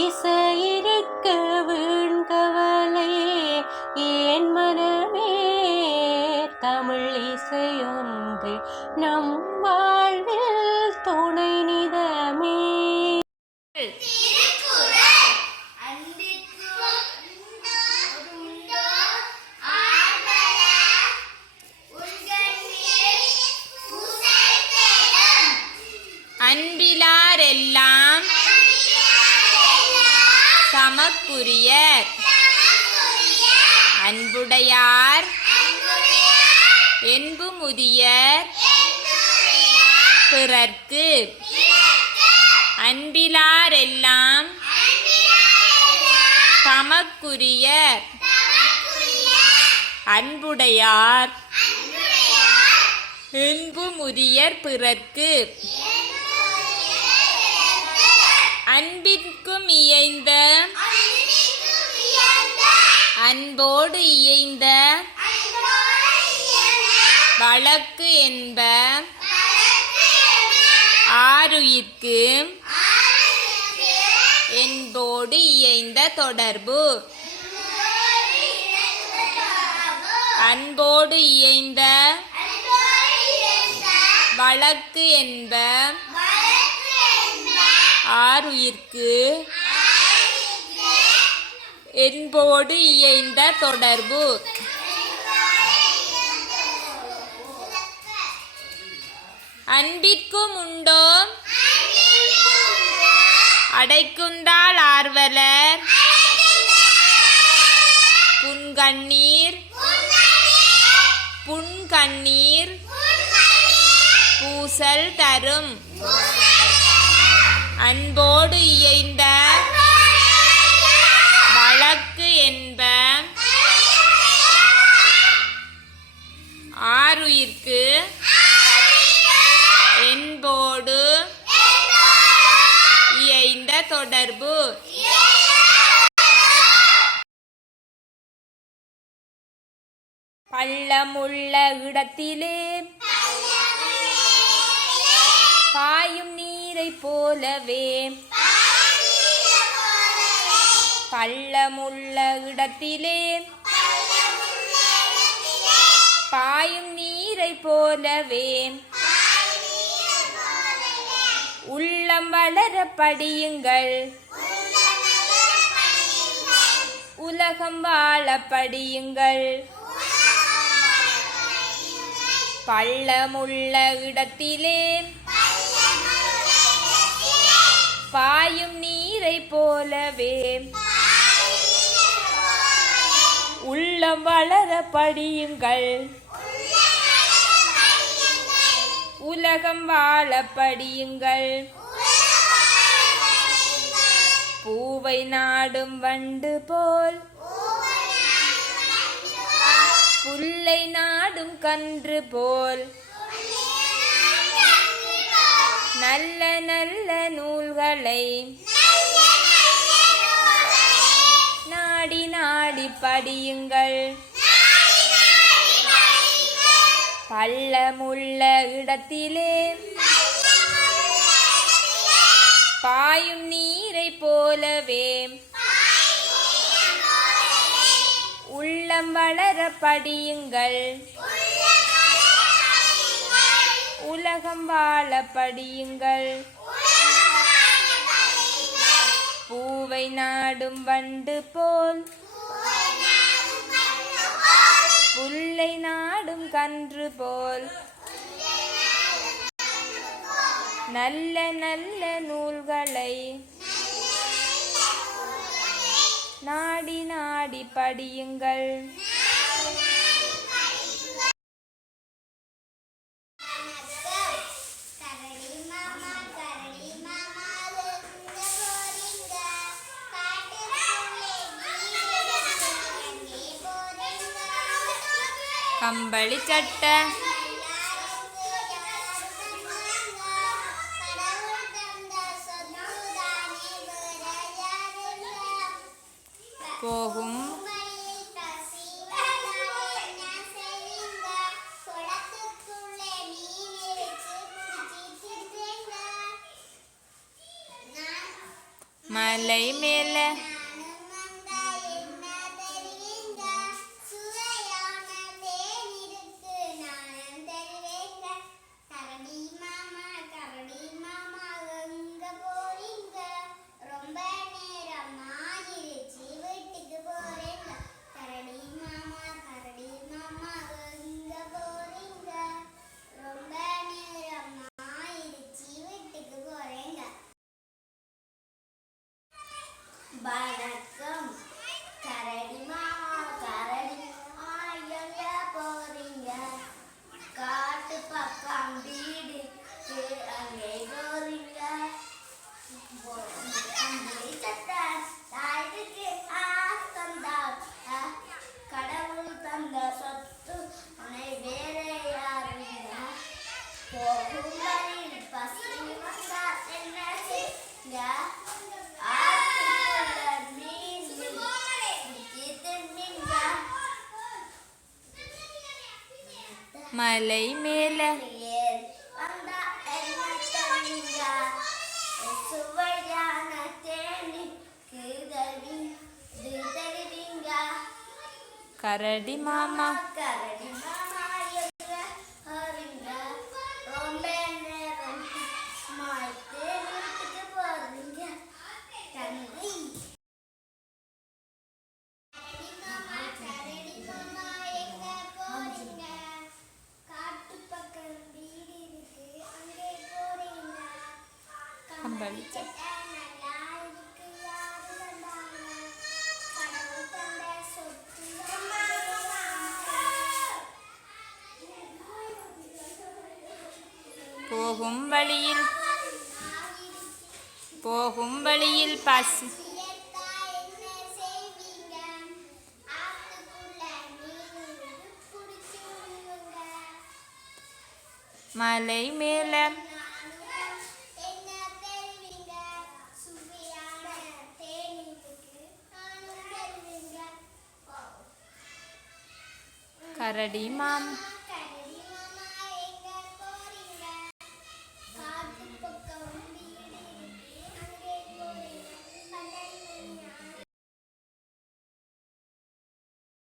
இசையிருக்க வீண்கவலை ஏன் மனமே, தமிழ் இசையொன்று நம் வாழ்வில் துணை நிதமே. அன்பிலாரெல்லாம் தமக்குரியர், அன்புடையார் என்புமுதியர் பிறர்க்கு. அன்பிலாரெல்லாம் தமக்குரியர், அன்புடையார் என்புமுதியர் பிறர்க்கு. அன்பிற்கும் இயைந்த அன்போடு இயைந்த வழக்கு என்ப ஆருயிர்க்கு என்போடு இயைந்த தொடர்பு. அன்போடு இயைந்த வழக்கு என்ப ஆருயிர்க்கு என்போடு இயைந்த தொடர்பு. அன்பிற்கும் உண்டோ அடைக்குந்தால் ஆர்வலர், புன்கண்ணீர் பூசல் தரும். அன்போடு இயைந்த வழக்கு என்ப ஆருயிர்க்கு என்போடு இயைந்த தொடர்பு. பள்ளமுள்ள இடத்திலே பாயும் நீரை போலவே, பள்ளமுள்ள இடத்திலே பாயும் நீரை போலவே, உள்ளம் வளர படியுங்கள் உலகம் வாழ படியுங்கள். பள்ளமுள்ள இடத்திலே பாயும் நீரை போலவே, உள்ளம் வளர படியுங்கள் உலகம் வாழ படியுங்கள். பூவை நாடும் வண்டு போல் புல்லை நாடும் கன்று போல், நல்ல நல்ல நூல்களை நாடி நாடி படியுங்கள். பள்ளமுள்ள இடத்திலே பாயும் நீரை போலவே, உள்ளம் வளர படியுங்கள் உலகம் வாழ படியுங்கள். பூவை நாடும் வண்டு போல் புல்லை நாடும் கன்று போல், நல்ல நல்ல நூல்களை நாடி நாடி படியுங்கள். கம்பளி சட்டை போகும் மலை மேல வணக்கம் கரடி மாமா எங்க போறீங்க காட்டு பக்கம் வீடு அங்கே போறீங்க கடவுள் தந்த சொத்து உன்னை வேற யாருங்க போகும் வழியில் பசி வந்தா என்ன செய்ய மலை மேல சுவையான தேனிக்கு தருவீங்க கரடி மாமா கரடி மாமா எங்க போறீங்க ரொம்ப நேரம் வீட்டுக்கு போறீங்க தண்ணி கம்பளி சட்டை போகும் வழியில் பசி மலை மேல கரடி மாமா